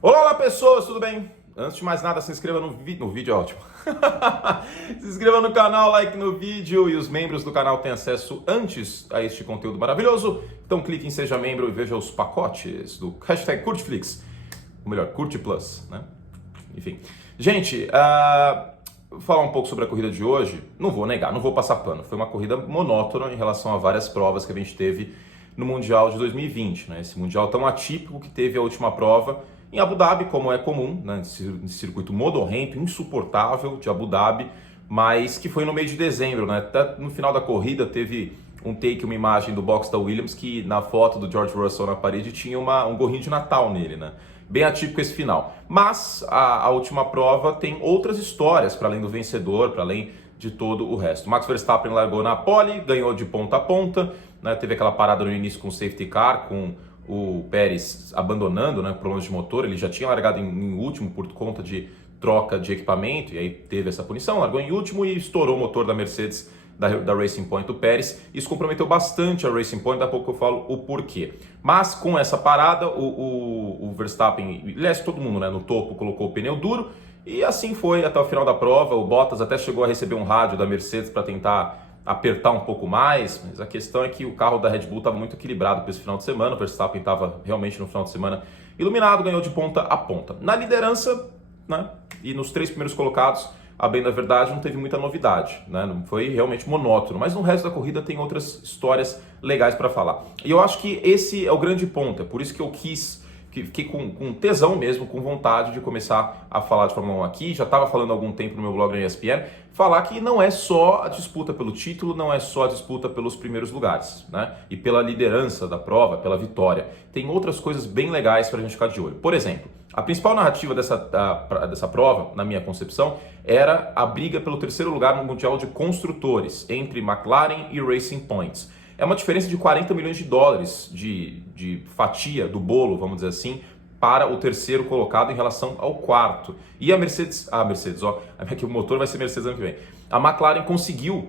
Olá, pessoas, tudo bem? Antes de mais nada, se inscreva no vídeo, é ótimo. Se inscreva no canal, like no vídeo e os membros do canal têm acesso antes a este conteúdo maravilhoso. Então clique em Seja Membro e veja os pacotes do hashtag Curteflix, ou melhor, Curte Plus, né? Enfim. Gente, vou falar um pouco sobre a corrida de hoje. Não vou negar, não vou passar pano. Foi uma corrida monótona em relação a várias provas que a gente teve no Mundial de 2020, né? Esse Mundial tão atípico que teve a última prova em Abu Dhabi, como é comum, né? Nesse circuito modorrento, insuportável de Abu Dhabi, mas que foi no mês de dezembro, né? Até no final da corrida teve uma imagem do box da Williams que na foto do George Russell na parede tinha um gorrinho de Natal nele, né? Bem atípico esse final. Mas a última prova tem outras histórias, para além do vencedor, para além de todo o resto. Max Verstappen largou na pole, ganhou de ponta a ponta, né? Teve aquela parada no início com o safety car, com o Pérez abandonando, né, problemas de motor. Ele já tinha largado em último por conta de troca de equipamento, e aí teve essa punição, largou em último e estourou o motor da Mercedes, da Racing Point do Pérez. Isso comprometeu bastante a Racing Point, daqui a pouco eu falo o porquê. Mas com essa parada, o Verstappen, aliás, todo mundo, né, no topo colocou o pneu duro, e assim foi até o final da prova. O Bottas até chegou a receber um rádio da Mercedes para tentar apertar um pouco mais, mas a questão é que o carro da Red Bull estava muito equilibrado para esse final de semana. O Verstappen estava realmente no final de semana iluminado, ganhou de ponta a ponta. Na liderança, né, e nos três primeiros colocados, a bem da verdade, não teve muita novidade, né? Não foi realmente monótono, mas no resto da corrida tem outras histórias legais para falar. E eu acho que esse é o grande ponto, é por isso que eu fiquei com tesão mesmo, com vontade de começar a falar de Fórmula 1 aqui. Já estava falando há algum tempo no meu blog na ESPN, falar que não é só a disputa pelo título, não é só a disputa pelos primeiros lugares, né? E pela liderança da prova, pela vitória. Tem outras coisas bem legais para a gente ficar de olho. Por exemplo, a principal narrativa dessa prova, na minha concepção, era a briga pelo terceiro lugar no Mundial de Construtores, entre McLaren e Racing Points. É uma diferença de 40 milhões de dólares de fatia do bolo, vamos dizer assim, para o terceiro colocado em relação ao quarto. E a Mercedes, aqui o motor vai ser Mercedes ano que vem. A McLaren conseguiu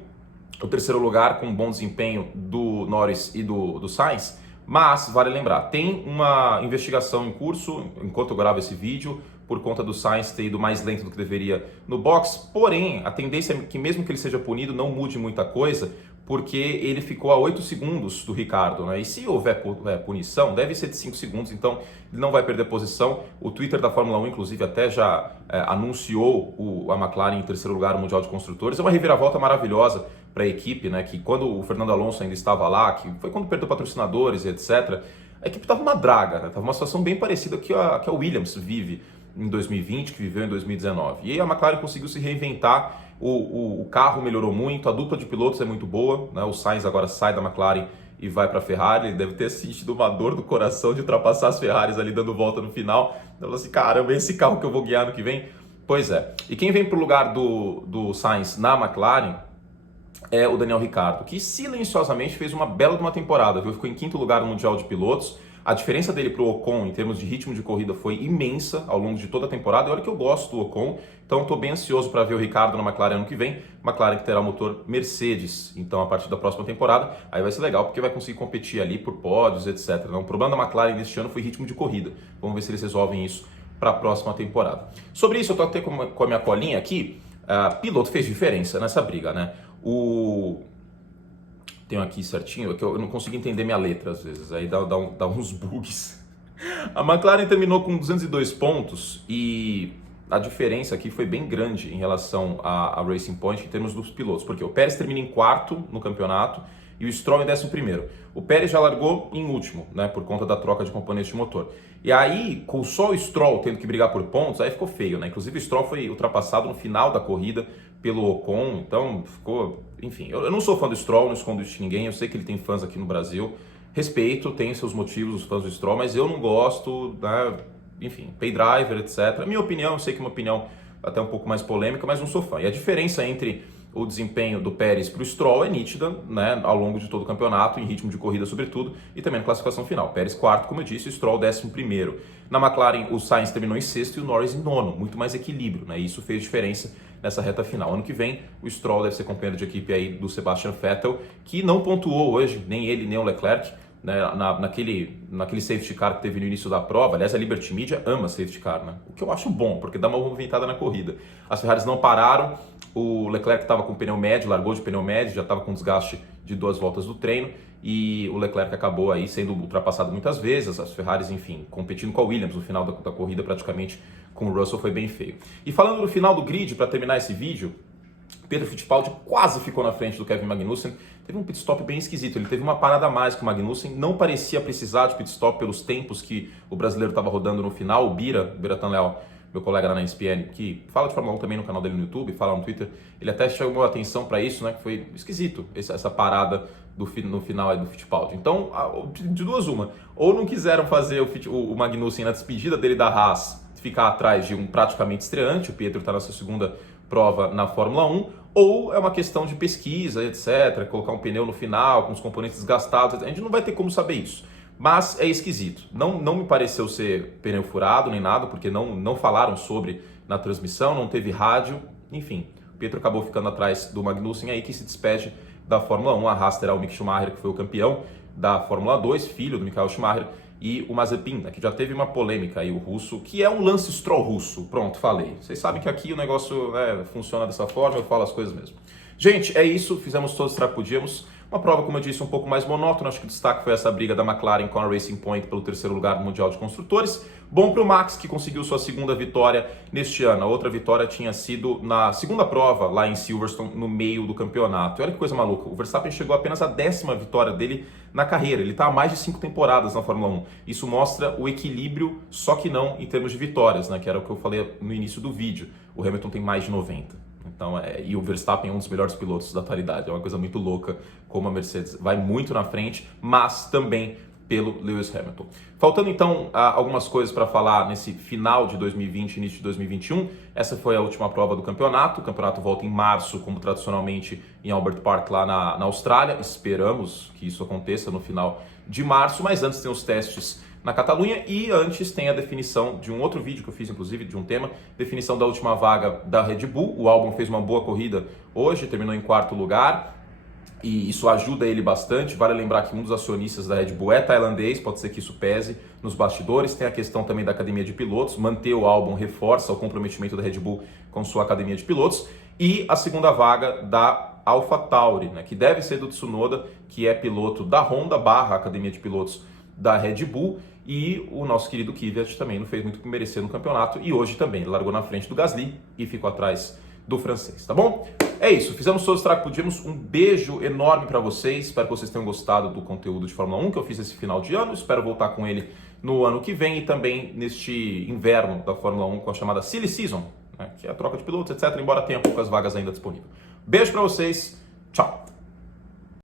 o terceiro lugar com um bom desempenho do Norris e do Sainz, mas vale lembrar, tem uma investigação em curso, enquanto eu gravo esse vídeo, por conta do Sainz ter ido mais lento do que deveria no box. Porém, a tendência é que mesmo que ele seja punido, não mude muita coisa, porque ele ficou a 8 segundos do Ricardo, né? E se houver punição, deve ser de 5 segundos, então ele não vai perder posição. O Twitter da Fórmula 1, inclusive, até já anunciou a McLaren em terceiro lugar no Mundial de Construtores. É uma reviravolta maravilhosa para a equipe, né? Que quando o Fernando Alonso ainda estava lá, que foi quando perdeu patrocinadores e etc., a equipe estava uma draga, né? Estava uma situação bem parecida que a Williams vive em 2020, que viveu em 2019. E aí a McLaren conseguiu se reinventar, o carro melhorou muito, a dupla de pilotos é muito boa, né? O Sainz agora sai da McLaren e vai para a Ferrari. Ele deve ter sentido uma dor do coração de ultrapassar as Ferraris ali dando volta no final. Ele falou assim, caramba, é esse carro que eu vou guiar no que vem? Pois é. E quem vem para o lugar do Sainz na McLaren é o Daniel Ricciardo, que silenciosamente fez uma bela de uma temporada, viu? Ficou em quinto lugar no Mundial de Pilotos. A diferença dele para o Ocon em termos de ritmo de corrida foi imensa ao longo de toda a temporada. E olha que eu gosto do Ocon, então estou bem ansioso para ver o Ricciardo na McLaren ano que vem. McLaren que terá o motor Mercedes, então a partir da próxima temporada, aí vai ser legal porque vai conseguir competir ali por pódios, etc. O problema da McLaren neste ano foi ritmo de corrida. Vamos ver se eles resolvem isso para a próxima temporada. Sobre isso eu estou até com a minha colinha aqui. Piloto fez diferença nessa briga, né? Tenho aqui certinho, que eu não consigo entender minha letra às vezes, aí dá uns bugs. A McLaren terminou com 202 pontos e a diferença aqui foi bem grande em relação à Racing Point em termos dos pilotos, porque o Pérez termina em quarto no campeonato e o Stroll em 11º. O Pérez já largou em último, né, por conta da troca de componentes de motor. E aí, com só o Stroll tendo que brigar por pontos, aí ficou feio, né? Inclusive o Stroll foi ultrapassado no final da corrida pelo Ocon, então ficou... Enfim, eu não sou fã do Stroll, não escondo isso de ninguém, eu sei que ele tem fãs aqui no Brasil, respeito, tem seus motivos os fãs do Stroll, mas eu não gosto, né? Enfim, pay driver, etc. Minha opinião, eu sei que é uma opinião até um pouco mais polêmica, mas não sou fã. E a diferença entre o desempenho do Pérez para o Stroll é nítida, né, ao longo de todo o campeonato, em ritmo de corrida sobretudo, e também na classificação final. Pérez quarto, como eu disse, o Stroll 11º. Na McLaren, o Sainz terminou em sexto e o Norris em nono, muito mais equilíbrio, né, e isso fez diferença nessa reta final. Ano que vem, o Stroll deve ser companheiro de equipe aí do Sebastian Vettel, que não pontuou hoje, nem ele, nem o Leclerc, né, naquele safety car que teve no início da prova. Aliás, a Liberty Media ama safety car, né? O que eu acho bom, porque dá uma movimentada na corrida. As Ferraris não pararam, o Leclerc estava com pneu médio, largou de pneu médio, já estava com desgaste de 2 voltas do treino, e o Leclerc acabou aí sendo ultrapassado muitas vezes. As Ferraris, enfim, competindo com a Williams no final da corrida, praticamente com o Russell, foi bem feio. E falando no final do grid, para terminar esse vídeo, Pedro Fittipaldi quase ficou na frente do Kevin Magnussen. Teve um pit stop bem esquisito, ele teve uma parada a mais que o Magnussen, não parecia precisar de pit stop pelos tempos que o brasileiro estava rodando no final. O Biratan Leal, meu colega lá na ESPN, que fala de Fórmula 1 também no canal dele no YouTube, fala no Twitter, ele até chamou a atenção para isso, né, que foi esquisito essa parada no final aí do Fittipaldi. Então, de duas uma, ou não quiseram fazer o Magnussen na despedida dele da Haas ficar atrás de um praticamente estreante, o Pietro está na sua segunda prova na Fórmula 1, ou é uma questão de pesquisa, etc., colocar um pneu no final com os componentes desgastados, etc. A gente não vai ter como saber isso, mas é esquisito. Não me pareceu ser pneu furado nem nada, porque não falaram sobre na transmissão, não teve rádio, enfim. O Pietro acabou ficando atrás do Magnussen aí, que se despede da Fórmula 1, a Haas terá o Mick Schumacher, que foi o campeão da Fórmula 2, filho do Michael Schumacher, e o Mazepin, né, que já teve uma polêmica aí, o russo, que é um Lance Stroll russo. Pronto, falei. Vocês sabem que aqui o negócio funciona dessa forma, eu falo as coisas mesmo. Gente, é isso, fizemos todos o que podíamos. Uma prova, como eu disse, um pouco mais monótona. Acho que o destaque foi essa briga da McLaren com a Racing Point pelo terceiro lugar no Mundial de Construtores. Bom para o Max, que conseguiu sua segunda vitória neste ano. A outra vitória tinha sido na segunda prova, lá em Silverstone, no meio do campeonato. E olha que coisa maluca, o Verstappen chegou apenas à 10ª vitória dele na carreira. Ele está há mais de 5 temporadas na Fórmula 1. Isso mostra o equilíbrio, só que não em termos de vitórias, né? Que era o que eu falei no início do vídeo. O Hamilton tem mais de 90. Então, e o Verstappen é um dos melhores pilotos da atualidade. É uma coisa muito louca como a Mercedes vai muito na frente, mas também pelo Lewis Hamilton. Faltando então algumas coisas para falar nesse final de 2020, início de 2021. Essa foi a última prova do campeonato. O campeonato volta em março, como tradicionalmente em Albert Park, lá na Austrália. Esperamos que isso aconteça no final de março, mas antes tem os testes na Catalunha e antes tem a definição de um outro vídeo que eu fiz, inclusive, de um tema, definição da última vaga da Red Bull. O Albon fez uma boa corrida hoje, terminou em 4º lugar e isso ajuda ele bastante. Vale lembrar que um dos acionistas da Red Bull é tailandês, pode ser que isso pese nos bastidores. Tem a questão também da academia de pilotos, manter o Albon reforça o comprometimento da Red Bull com sua academia de pilotos. E a segunda vaga da AlphaTauri, né, que deve ser do Tsunoda, que é piloto da Honda / academia de pilotos da Red Bull, e o nosso querido Kvyat também não fez muito por merecer no campeonato, e hoje também ele largou na frente do Gasly e ficou atrás do francês, tá bom? É isso, fizemos todos os que podíamos. Um beijo enorme para vocês, espero que vocês tenham gostado do conteúdo de Fórmula 1 que eu fiz esse final de ano, espero voltar com ele no ano que vem e também neste inverno da Fórmula 1 com a chamada Silly Season, né, que é a troca de pilotos, etc., embora tenha poucas vagas ainda disponíveis. Beijo para vocês, tchau!